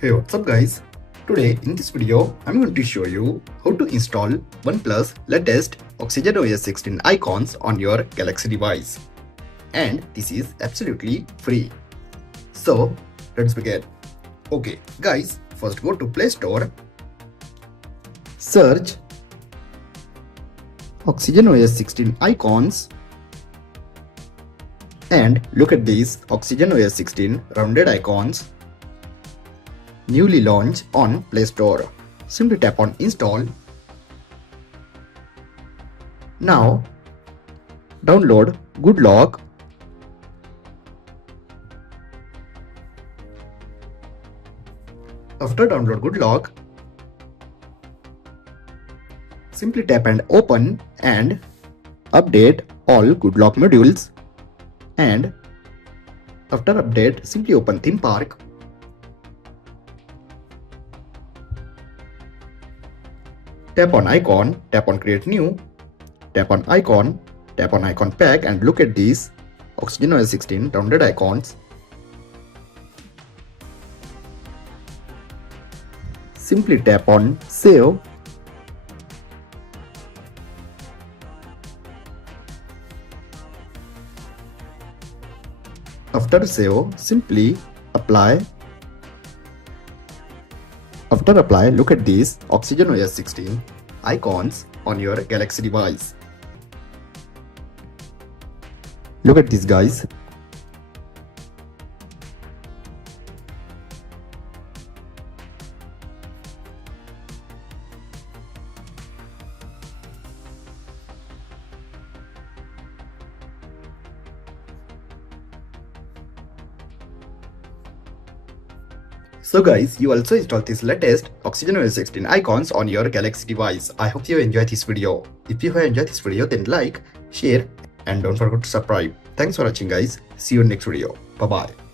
Hey, what's up guys? Today in this video I'm going to show you how to install OnePlus latest OxygenOS 16 icons on your Galaxy device. And this is absolutely free. So let's begin. Okay guys, first go to Play Store, search OxygenOS 16 icons and look at these OxygenOS 16 rounded icons newly launched on Play Store. Simply tap on install. Now download Good Lock. After download Good Lock, simply tap and open and update all Good Lock modules, and after update simply open theme park. Tap on icon, tap on create new, tap on icon pack and look at these OxygenOS 16 rounded icons. Simply tap on save. After save, simply apply. After apply, look at these OxygenOS 16 icons on your Galaxy device. Look at this guys. So guys, you also install this latest OxygenOS 16 icons on your Galaxy device. I hope you enjoyed this video. If you have enjoyed this video, then like, share and don't forget to subscribe. Thanks for watching guys. See you in next video. Bye bye.